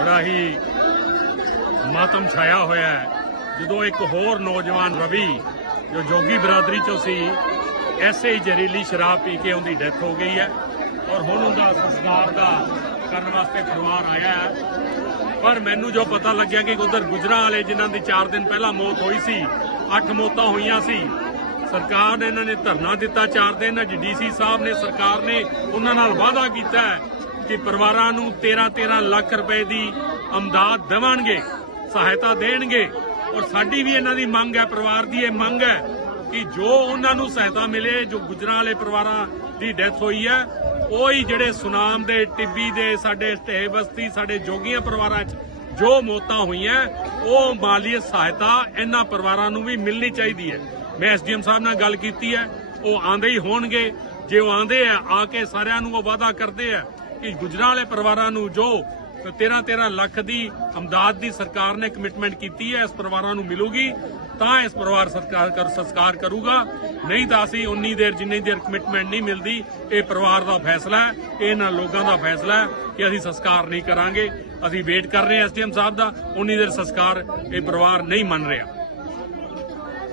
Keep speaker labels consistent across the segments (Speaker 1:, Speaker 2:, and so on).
Speaker 1: ਬੜਾ ਹੀ ਮਾਤਮ ਛਾਇਆ ਹੋਇਆ ਹੈ। ਜਦੋਂ ਇੱਕ ਹੋਰ ਨੌਜਵਾਨ ਰਵੀ, ਜੋ ਜੋਗੀ ਬਰਾਦਰੀ ਚੋਂ ਸੀ, ਐਸੇ ਹੀ ਜ਼ਹਿਰੀਲੀ ਸ਼ਰਾਬ ਪੀ ਕੇ ਉਹਦੀ ਡੈਥ ਹੋ ਗਈ ਹੈ ਔਰ ਹੁਣ ਉਹਦਾ ਸੰਸਕਾਰ ਦਾ ਕਰਨ ਵਾਸਤੇ ਪਰਿਵਾਰ ਆਇਆ ਹੈ। ਪਰ ਮੈਨੂੰ ਜੋ ਪਤਾ ਲੱਗਿਆ ਕਿ ਉਧਰ ਗੁਜਰਾਂ ਵਾਲੇ ਜਿਨ੍ਹਾਂ ਦੀ 4 ਦਿਨ ਪਹਿਲਾਂ ਮੌਤ ਹੋਈ ਸੀ 8 ਮੌਤਾਂ ਹੋਈਆਂ ਸੀ, ਸਰਕਾਰ ਨੇ ਇਹਨਾਂ ਨੇ ਧਰਨਾ ਦਿੱਤਾ 4 ਦਿਨ ਅੱਜ ਡੀਸੀ ਸਾਹਿਬ ਨੇ, ਸਰਕਾਰ ਨੇ ਉਹਨਾਂ ਨਾਲ ਵਾਅਦਾ ਕੀਤਾ ਹੈ ਕਿ ਪਰਿਵਾਰਾਂ ਨੂੰ 13-13 ਲੱਖ ਰੁਪਏ ਦੀ ਅਮਦਾਦ ਦੇਵਾਂਗੇ, ਸਹਾਇਤਾ ਦੇਣਗੇ। ਔਰ ਸਾਡੀ ਵੀ ਇਹਨਾਂ ਦੀ ਮੰਗ ਹੈ, ਪਰਿਵਾਰ ਦੀ ਇਹ ਮੰਗ ਹੈ ਕਿ ਜੋ ਉਹਨਾਂ ਨੂੰ ਸਹਾਇਤਾ ਮਿਲੇ, ਜੋ ਗੁਜਰਾਂ ਵਾਲੇ ਪਰਿਵਾਰਾਂ ਦੀ ਡੈਥ ਹੋਈ ਹੈ, ਉਹ ਹੀ ਜਿਹੜੇ ਸੁਨਾਮ ਦੇ, ਟਿੱਬੀ ਦੇ, ਸਾਡੇ ਢੇ ਬਸਤੀ, ਸਾਡੇ ਜੋਗੀਆਂ ਪਰਿਵਾਰਾਂ 'ਚ ਜੋ ਮੌਤਾਂ ਹੋਈਆਂ, ਉਹ ਮਾਲੀ ਸਹਾਇਤਾ ਇਹਨਾਂ ਪਰਿਵਾਰਾਂ ਨੂੰ ਵੀ ਮਿਲਣੀ ਚਾਹੀਦੀ ਹੈ। ਮੈਂ ਐਸਡੀਐਮ ਸਾਹਿਬ ਨਾਲ ਗੱਲ ਕੀਤੀ ਹੈ, ਉਹ ਆਂਦੇ ਹੀ ਹੋਣਗੇ। ਜੇ ਉਹ ਆਂਦੇ ਆ ਆ ਕੇ ਸਾਰਿਆਂ ਨੂੰ ਉਹ ਵਾਅਦਾ ਕਰਦੇ ਆ ਕਿ ਗੁਜਰਾਂ ਵਾਲੇ ਪਰਿਵਾਰਾਂ ਨੂੰ ਜੋ 13-13 ਲੱਖ ਦੀ ਅਮਦਾਦ ਦੀ ਸਰਕਾਰ ਨੇ ਕਮਿਟਮੈਂਟ ਕੀਤੀ ਹੈ, ਇਸ ਪਰਿਵਾਰਾਂ ਨੂੰ ਮਿਲੂਗੀ, ਤਾਂ ਇਸ ਪਰਿਵਾਰ ਸਰਕਾਰ ਕਰ, ਸੰਸਕਾਰ ਕਰੂਗਾ। ਨਹੀਂ ਤਾਂ ਅਸੀਂ ਉਨੀ ਦੇਰ, ਜਿੰਨੀ ਦੇਰ ਕਮਿਟਮੈਂਟ ਨਹੀਂ ਮਿਲਦੀ, ਇਹ ਪਰਿਵਾਰ ਦਾ ਫੈਸਲਾ ਹੈ, ਇਹ ਇਹਨਾਂ ਲੋਕਾਂ ਦਾ ਫੈਸਲਾ ਹੈ ਕਿ ਅਸੀਂ ਸੰਸਕਾਰ ਨਹੀਂ ਕਰਾਂਗੇ। ਅਸੀਂ ਵੇਟ ਕਰ ਰਹੇ ਹਾਂ ਐਸਡੀਐਮ ਸਾਹਿਬ ਦਾ, ਉਨੀ ਦੇਰ ਸੰਸਕਾਰ ਇਹ ਪਰਿਵਾਰ ਨਹੀਂ ਮੰਨ ਰਿਹਾ।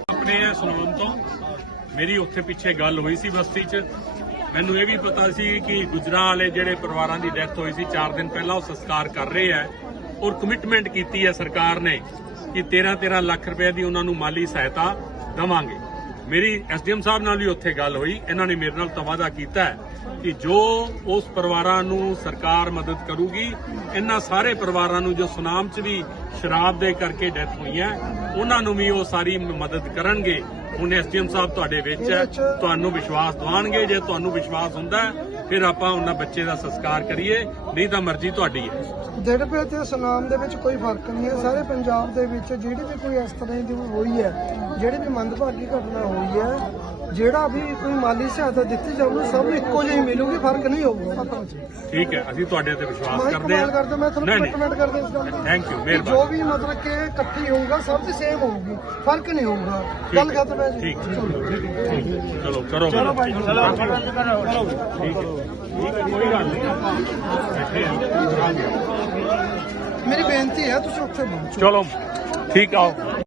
Speaker 1: ਆਪਣੇ ਆ ਸੁਣਨ ਤੋਂ ਮੇਰੀ ਉੱਥੇ ਪਿੱਛੇ ਗੱਲ ਹੋਈ ਸੀ ਬਸਤੀ 'ਚ ਮੈਨੂੰ ਇਹ ਵੀ ਪਤਾ ਸੀ ਕਿ ਗੁਜਰਾ ਵਾਲੇ ਜਿਹੜੇ ਪਰਿਵਾਰਾਂ ਦੀ ਡੈਥ ਹੋਈ ਸੀ 4 ਦਿਨ ਪਹਿਲਾਂ ਉਹ ਸੰਸਕਾਰ ਕਰ ਰਹੇ ਆ ਔਰ ਕਮਿਟਮੈਂਟ ਕੀਤੀ ਹੈ ਸਰਕਾਰ ਨੇ ਕਿ 13-13 ਲੱਖ ਰੁਪਏ ਦੀ ਉਹਨਾਂ ਨੂੰ ਮਾਲੀ ਸਹਾਇਤਾ ਦੇਵਾਂਗੇ। ਮੇਰੀ ਐਸਡੀਐਮ ਸਾਹਿਬ ਨਾਲ ਵੀ ਉੱਥੇ ਗੱਲ ਹੋਈ। ਇਹਨਾਂ ਨੇ ਮੇਰੇ ਨਾਲ ਤਵਾਦਾ ਕੀਤਾ ਕਿ ਜੋ ਉਸ ਪਰਿਵਾਰਾਂ ਨੂੰ ਸਰਕਾਰ ਮਦਦ ਕਰੂਗੀ, ਇਹਨਾਂ ਸਾਰੇ ਪਰਿਵਾਰਾਂ ਨੂੰ ਜੋ ਸੁਨਾਮ 'ਚ ਵੀ ਸ਼ਰਾਬ ਦੇ ਕਰਕੇ ਡੈਥ ਹੋਈਆਂ ਉਹਨਾਂ ਨੂੰ ਵੀ ਉਹ ਸਾਰੀ ਮਦਦ ਕਰਨਗੇ। ਹੁਣ ਐਸਡੀਐਮ ਸਾਹਿਬ ਤੁਹਾਡੇ ਵਿੱਚ ਹੈ। ਤੁਹਾਨੂੰ ਵਿਸ਼ਵਾਸ ਦਿਵਾਣਗੇ ਜੇ ਤੁਹਾਨੂੰ ਵਿਸ਼ਵਾਸ ਹੁੰਦਾ ਫਿਰ ਆਪਾਂ ਉਹਨਾਂ ਬੱਚੇ ਦਾ ਸੰਸਕਾਰ ਕਰੀਏ। ਨਹੀਂ ਤਾਂ ਮਰਜ਼ੀ ਤੁਹਾਡੀ ਹੈ।
Speaker 2: ਦਿੜਬੇ ਤੇ ਸੁਨਾਮ ਦੇ ਵਿੱਚ ਕੋਈ ਫ਼ਰਕ ਨਹੀਂ ਹੈ। ਸਾਰੇ ਪੰਜਾਬ ਦੇ ਵਿੱਚ ਜਿਹੜੀ ਵੀ ਕੋਈ ਇਸ ਤਰ੍ਹਾਂ ਦੀ ਹੋਈ ਹੈ ਜਿਹੜੀ ਵੀ ਮੰਦਭਾਗੀ ਘਟਨਾ ਹੋਈ ਹੈ ਜਿਹੜਾ ਵੀ ਕੋਈ ਮਾਲੀ ਸਹਾਇਤਾ ਦਿੱਤੀ ਜਾਊਗੀ ਸਭ ਨੂੰ ਇੱਕੋ ਜਿਹੀ ਮਿਲੂਗੀ ਫ਼ਰਕ ਨਹੀਂ ਹੋਊਗਾ।
Speaker 1: ਠੀਕ ਹੈ ਅਸੀਂ ਤੁਹਾਡੇ ਤੇ ਵਿਸ਼ਵਾਸ
Speaker 2: ਮੈਂ
Speaker 1: ਕਰਦੇ
Speaker 2: ਕਮਾਲ ਕਰਦਾ ਮੈਂ ਤੁਹਾਨੂੰ ਕਮੈਂਟ ਕਰਦਾ ਇਸ ਗੱਲ ਦਾ।
Speaker 1: ਥੈਂਕ ਯੂ ਮਿਹਰਬਾਨੀ।
Speaker 2: ਜੋ ਵੀ ਮਤਲਬ ਕਿ ਇਕੱਠੀ ਹੋਊਗਾ ਸਭ ਦੀ ਸੇਮ ਹੋਊਗੀ ਫ਼ਰਕ ਨਹੀਂ ਹੋਊਗਾ। ਗੱਲ ਖਤਮ ਹੈ ਜੀ।
Speaker 1: ਠੀਕ ਚਲੋ। ਕਰੋ
Speaker 2: ਚਲੋ ਭਾਈ ਚਲੋ।
Speaker 1: ਠੀਕ ਹੈ ਠੀਕ ਹੈ। ਕੋਈ ਗੱਲ ਨਹੀਂ। ਬੈਠੇ ਹਾਂ।
Speaker 2: ਮੇਰੀ ਬੇਨਤੀ ਹੈ ਤੁਸੀਂ ਉੱਥੇ
Speaker 1: ਚਲੋ ਠੀਕ ਆਓ।